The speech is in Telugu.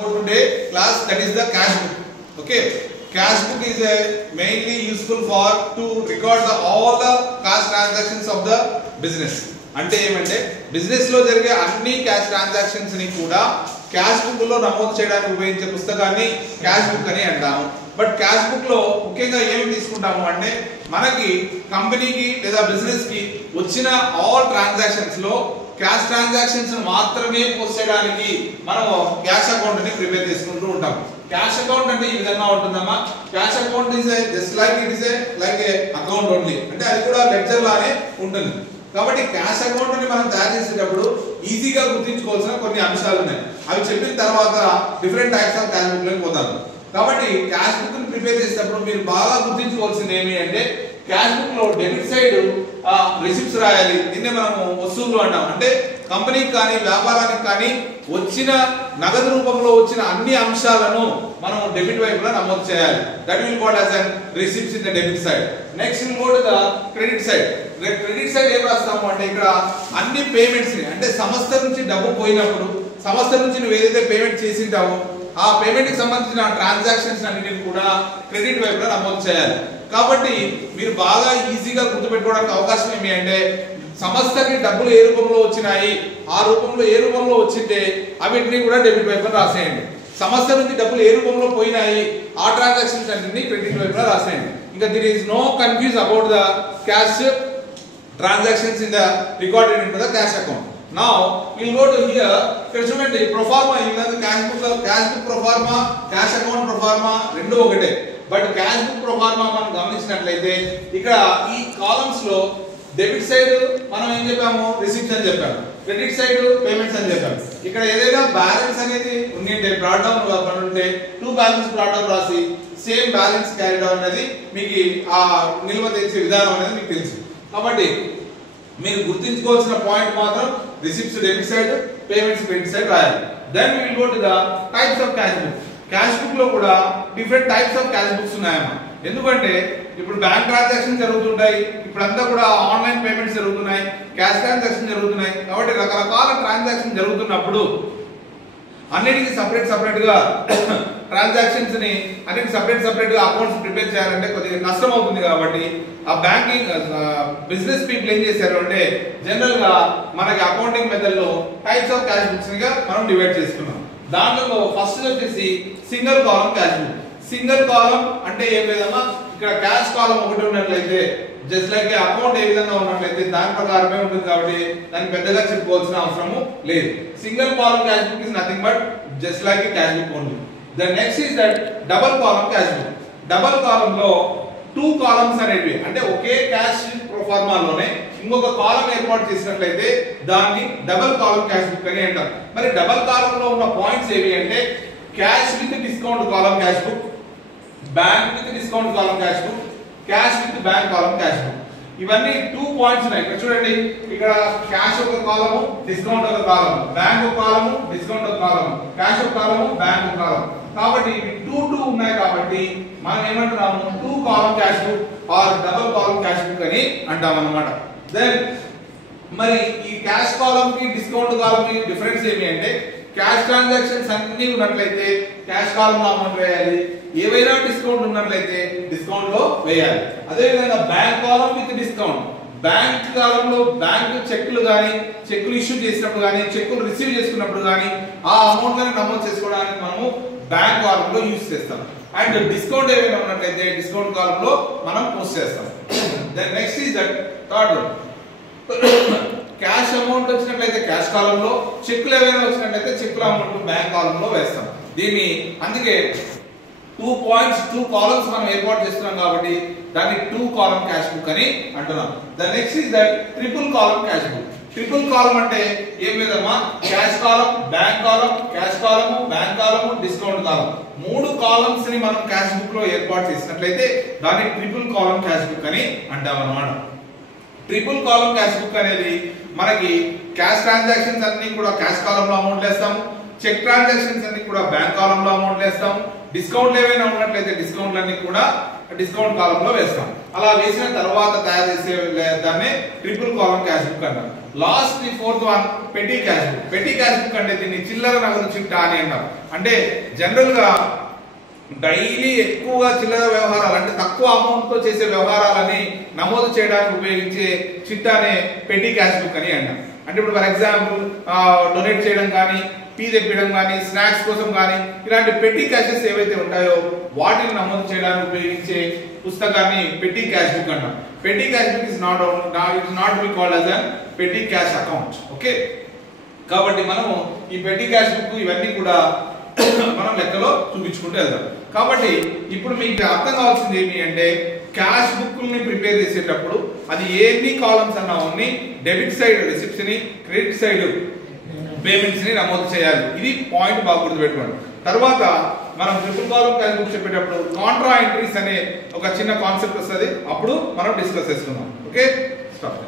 Today class, that is the cash book. Okay, cash book is mainly useful for to record all the cash transactions of the business. అంటే ఏమంటే బిజినెస్ లో జరిగే అన్ని క్యాష్ ట్రాన్సాక్షన్స్ ని కూడా క్యాష్ బుక్ లో నమోదు చేయడానికి ఉపయోగించే పుస్తకాన్ని క్యాష్ బుక్ అని అంటాము. బట్ క్యాష్ బుక్ లో ముఖ్యంగా ఏమి తీసుకుంటాము అంటే మనకి కంపెనీకి లేదా బిజినెస్ కి వచ్చిన ఆల్ ట్రాన్సాక్షన్స్ లో క్యాష్ ట్రాన్సాక్షన్స్ మాత్రమే పోస్ట్ చేయడానికి మనం క్యాష్ అకౌంట్ ని ప్రిపేర్ చేసుకుంటూ ఉంటాం. క్యాష్ అకౌంట్ అంటే ఈ విధంగా ఉంటుందమ్మా. Cash account is just like it is like A account only, అంటే అది కూడా లెడ్జర్ లానే ఉంటుంది. కాబట్టి క్యాష్ అకౌంట్ ని మనం తయారు చేసేటప్పుడు ఈజీగా గుర్తించుకోవాల్సిన కొన్ని అంశాలు ఉన్నాయి. అవి చెప్పిన తర్వాత different types of cash book లోకి పోతారు. కాబట్టి క్యాష్ బుక్ ని ప్రిపేర్ చేసేటప్పుడు మీరు బాగా గుర్తించుకోవాల్సింది ఏమి అంటే క్యాష్ బుక్ లో డెబిట్ సైడ్ రిసిప్ట్స్ రాయాలి. దీన్నే మనము వసూళ్లు అంటాం. అంటే కంపెనీకి కానీ వ్యాపారానికి కానీ వచ్చిన నగదు రూపంలో వచ్చిన అన్ని అంశాలను మనం డెబిట్ వైపులో నమోదు చేయాలి. That will called as an receipts in the debit side. Next we'll go to the credit side. Credit side ఏం రాస్తాము అంటే ఇక్కడ అన్ని పేమెంట్స్ ని, అంటే సంస్థ నుంచి డబ్బు పోయినప్పుడు సంస్థ నుంచి నువ్వు ఏదైతే పేమెంట్ చేసింటావో ఆ పేమెంట్ కి సంబంధించిన ట్రాన్సాక్షన్స్ అన్నిటిని కూడా క్రెడిట్ వైపులో నమోదు చేయాలి. కాబట్టి మీరు బాగా ఈజీగా గుర్తుపెట్టుకోవడానికి అవకాశం ఏమి అంటే సంస్థకి డబ్బులు ఏ రూపంలో వచ్చినాయి, ఆ రూపంలో ఏ రూపంలో వచ్చింటే అవిటిని కూడా డెబిట్ వైపులో రాసేయండి. సంస్థ నుంచి డబ్బులు ఏ రూపంలో పోయినాయి ఆ ట్రాన్సాక్షన్స్ అన్నిటిని క్రెడిట్ వైపులో రాసేయండి. ఇంకా there is no confuse about the cash transactions in the recorded into the cash account. Now we'll go to here. ఇక్కడ చూడండి proforma ఈ విధంగా cash book proforma, cash account proforma రెండు ఒకటే. బట్ cash book proforma మనం గమనించినట్లయితే ఇక్కడ ఈ కాలమ్స్ లో డెబిట్ సైడ్ మనం ఏం చెప్పాము, రిసిప్ట్స్ అని చెప్పాము. క్రెడిట్ సైడ్ పేమెంట్స్ అని చెప్పాము. ఇక్కడ ఏదైనా బ్యాలెన్స్ అనేది ఉంటే బ్రాడ్ డౌన్ ఉంటే టూ బ్యాలెన్స్ బ్రాడ్ డౌన్ రాసి సేమ్ బ్యాలెన్స్ క్యారీ డౌన్ అనేది మీకు ఆ నిల్వ తెచ్చే విధానం అనేది మీకు తెలుసు. కాబట్టి మీరు గుర్తుంచుకోవాల్సిన పాయింట్ మాత్రం receipts debit side, payments credit side రాయాలి. Then we will go to the types of cash book. Cash book లో కూడా different types of cash books ఉన్నాయమ్మా. ఎందుకంటే ఇప్పుడు బ్యాంక్ ట్రాన్సాక్షన్ జరుగుతుంటాయి, ఇప్పుడంతా కూడా ఆన్లైన్ పేమెంట్స్ జరుగుతున్నాయి, క్యాష్ ట్రాన్సాక్షన్ జరుగుతున్నాయి. కాబట్టి రకరకాల ట్రాన్సాక్షన్ జరుగుతున్నప్పుడు అన్నిటికీ సపరేట్ గా ట్రాన్సాక్షన్స్ ని అన్నిటికీ సపరేట్ గా అకౌంట్స్ ప్రిపేర్ చేయాలంటే కొద్దిగా కష్టం అవుతుంది. కాబట్టి ఆ బ్యాంకింగ్ బిజినెస్ పీపుల్ ఏం చేశారు అంటే జనరల్ గా మనకి అకౌంటింగ్ మెథడ్ లో టైప్స్ ఆఫ్ క్యాష్ బుక్స్ గా మనం డివైడ్ చేసుకున్నాం. దాంట్లో ఫస్ట్ వచ్చేసి single column cash book. Single కాలం అంటే ఏం లేదమ్మా, ఇక్కడ క్యాష్ కాలం ఒకటి ఉన్నట్లయితే జస్ట్ లైక్ అకౌంట్ ఏ విధంగా ఉన్నట్లయితే దాని ప్రకారమే ఉంటుంది. కాబట్టి దాన్ని పెద్దగా చెప్పుకోవాల్సిన అవసరము లేదు. Single column cash book is nothing but just like cash book only. The next is that double column cash book. Double column లో టూ కాలమ్స్ అనేవి, అంటే ఒకే క్యాష్ ప్రొఫార్మాలోనే ఇంకొక కాలం ఏర్పాటు చేసినట్లయితే దాన్ని డబుల్ కాలం క్యాష్ బుక్ అని అంటారు. మరి డబుల్ కాలం లో ఉన్న పాయింట్స్ ఏవి అంటే cash with discount column cash book, bank with discount column cash book, cash with bank column cash book. ఇవన్నీ 2 పాయింట్స్ ఉన్నాయి. ఇక్కడ చూడండి, ఇక్కడ క్యాష్ ఒక కాలము, డిస్కౌంట్ ఒక కాలము, బ్యాంక్ ఒక కాలము, డిస్కౌంట్ ఒక కాలము, క్యాష్ ఒక కాలము, బ్యాంక్ ఒక కాలము. కాబట్టి ఇవి 2 ఉన్నాయి. కాబట్టి మనం ఏమంటున్నాము, 2 కాలం cash book or double column cash book అని అంటాం అన్నమాట. దెన్ మరి ఈ క్యాష్ కాలం కి డిస్కౌంట్ కాలం కి డిఫరెన్స్ ఏమి అంటే క్యాష్ ట్రాన్సాక్షన్స్ అన్ని ఉన్నట్లయితే క్యాష్ కాలం లో అమౌంట్ వేయాలి, ఏవైనా డిస్కౌంట్ ఉన్నట్లయితే డిస్కౌంట్ లో వేయాలి. అదే విధంగా bank column with discount, bank కాలంలో బ్యాంక్ చెక్కులు గానీ చెక్కులు ఇష్యూ చేసినప్పుడు గానీ చెక్కులు రిసీవ్ చేసుకున్నప్పుడు గానీ ఆ అమౌంట్ ని నమోదు చేసుకోవడానికి మనము బ్యాంక్ కాలంలో యూజ్ చేస్తాం. అండ్ డిస్కౌంట్ ఏమైనా ఉన్నట్లయితే డిస్కౌంట్ కాలంలో మనం పోస్ట్ చేస్తాం. Then next is that third one, cash amount వచ్చినట్లయితే క్యాష్ కాలంలో, చెక్కులు ఏమైనా వచ్చినట్లయితే చెక్కుల అమౌంట్ బ్యాంక్ కాలంలో వేస్తాం. దీన్ని అందుకే 2 పాయింట్స్ 2 కాలమ్స్ మనం ఏర్పాటు చేస్తున్నాం కాబట్టి దాన్ని 2 కాలం క్యాష్ బుక్ అని అంటున్నాం. The next is that triple column cash book. Triple column అంటే ఏం లేదమ్మా, cash column, bank column, cash column, bank column, discount column, 3 columns ని మనం క్యాష్ బుక్ లో ఏర్పాటు చేసినట్లయితే దాన్ని ట్రిపుల్ కాలం క్యాష్ బుక్ అని అంటాం అన్నమాట. ట్రిపుల్ కాలం క్యాష్ బుక్ అనేది మనకి క్యాష్ ట్రాన్సాక్షన్స్ అన్ని కూడా క్యాష్ కాలంలో అమౌంట్ వేస్తాము, చెక్ ట్రాన్సాక్షన్స్ అన్ని కూడా బ్యాంక్ కాలంలో అమౌంట్ వేస్తాము, డిస్కౌంట్ ఏమైనా ఉన్నట్లయితే డిస్కౌంట్లన్నీ కూడా డిస్కౌంట్ కాలంలో వేస్తాం. అలా వేసిన తర్వాత తయారు చేసే దాన్ని ట్రిపుల్ కాలం క్యాష్ బుక్ అంటాం. లాస్ట్ ది ఫోర్త్ వన్ పెట్టి క్యాష్ బుక్. పెట్టి క్యాష్ బుక్ అంటే దీన్ని చిల్లర నగదు చిట్టా అని అంటారు. అంటే జనరల్ గా డైలీ ఎక్కువగా చిల్లర వ్యవహారాలు అంటే తక్కువ అమౌంట్ తో చేసే వ్యవహారాలని నమోదు చేయడానికి ఉపయోగించే చిట్టానే పెట్టి క్యాష్ బుక్ అని అంటారు. అంటే ఇప్పుడు ఫర్ ఎగ్జాంపుల్ డొనేట్ చేయడం కానీ, టీ తెప్పడం కానీ, స్నాక్స్ కోసం కానీ ఇలాంటి పెట్టి క్యాషెస్ ఏవైతే ఉంటాయో వాటిని నమోదు చేయడానికి ఉపయోగించే పుస్తకాన్ని పెట్టి క్యాష్ బుక్ అంటాం. పెట్టి cash book is not be called as a పెట్టి క్యాష్ అకౌంట్. ఓకే, కాబట్టి మనము ఈ పెట్టి క్యాష్ బుక్ ఇవన్నీ కూడా మనం లెక్కలో చూపించుకుంటూ వెళ్దాం. కాబట్టి ఇప్పుడు మీకు అర్థం కావాల్సింది ఏమి అంటే క్యాష్ బుక్ ని ప్రిపేర్ చేసేటప్పుడు అది ఎన్ని కాలమ్స్ అన్నా ఉన్నాయి, డెబిట్ సైడ్ రిసిప్ట్స్ ని, క్రెడిట్ సైడ్ పేమెంట్స్ ని నమోదు చేయాలి. ఇది పాయింట్ బాగా గుర్తుపెట్టుకోండి. తర్వాత మనం ట్రిపుల్ కాలమ్ క్యాష్ బుక్ చెప్పేటప్పుడు కాంట్రా ఎంట్రీస్ అనే ఒక చిన్న కాన్సెప్ట్ వస్తుంది, అప్పుడు మనం డిస్కస్ చేసుకుందాం. Okay, stop.